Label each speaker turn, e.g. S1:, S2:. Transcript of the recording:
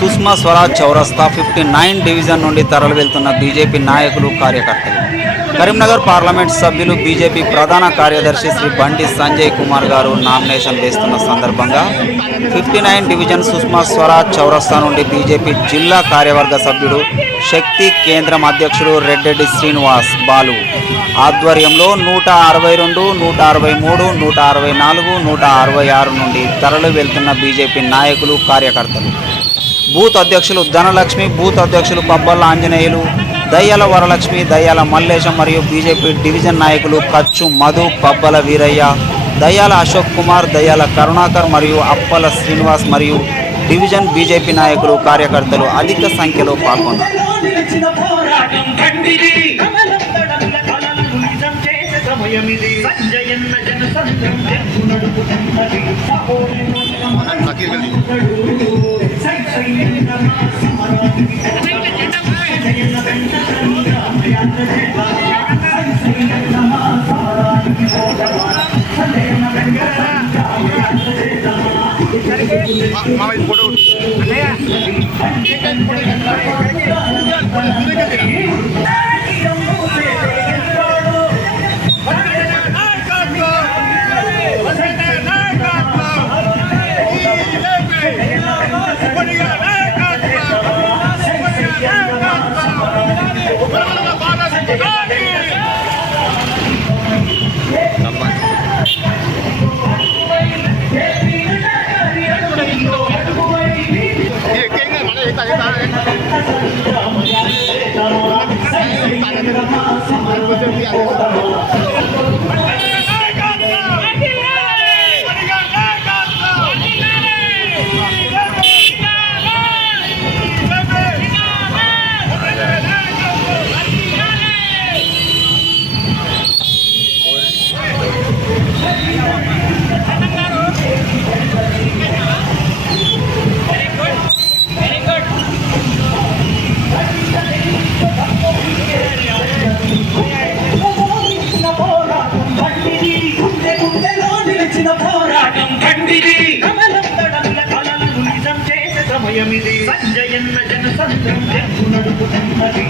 S1: సుష్మా స్వరాజ్ చౌరస్తా fifty nine division నుండి తరలి వెళ్తున్న బీజేపీ నాయకులు కార్యకర్తలు. కరీంనగర్ పార్లమెంట్ సభ్యులు బీజేపీ ప్రధాన కార్యదర్శి శ్రీ బండి సంజయ్ కుమార్ గారు నామినేషన్ వేస్తున్న సందర్భంగా fifty nine division Sushma Swaraj చౌరస్తా నుండి బీజేపీ జిల్లా కార్యవర్గ సభ్యుడు శక్తి కేంద్రం అధ్యక్షుడు రెడ్డెడ్డి శ్రీనివాస్ బాలు. ఆధ్వర్యంలో నూట అరవై రెండు నూట అరవై మూడు నూట అరవై నాలుగు నూట అరవై ఆరు నుండి తరలి వెళ్తున్న బీజేపీ నాయకులు కార్యకర్తలు. బూత్ అధ్యక్షులు ధనలక్ష్మి బూత్ అధ్యక్షులు పబ్బల్ల ఆంజనేయులు దయ్యాల వరలక్ష్మి దయ్యాల మల్లేశం మరియు బీజేపీ డివిజన్ నాయకులు కచ్చు మధు పబ్బల వీరయ్య దయ్యాల అశోక్ కుమార్ దయ్యాల కరుణాకర్ మరియు అప్పల శ్రీనివాస్ మరియు డివిజన్ బీజేపీ నాయకులు కార్యకర్తలు అధిక సంఖ్యలో పాల్గొన్నారు.
S2: నిలిచిన పోరాటం కండిది కమలందడల కలలను আমি ఇది సమయమిది. సంజయన్న జన సంద్రం తెప్పు నడుపుతున్నది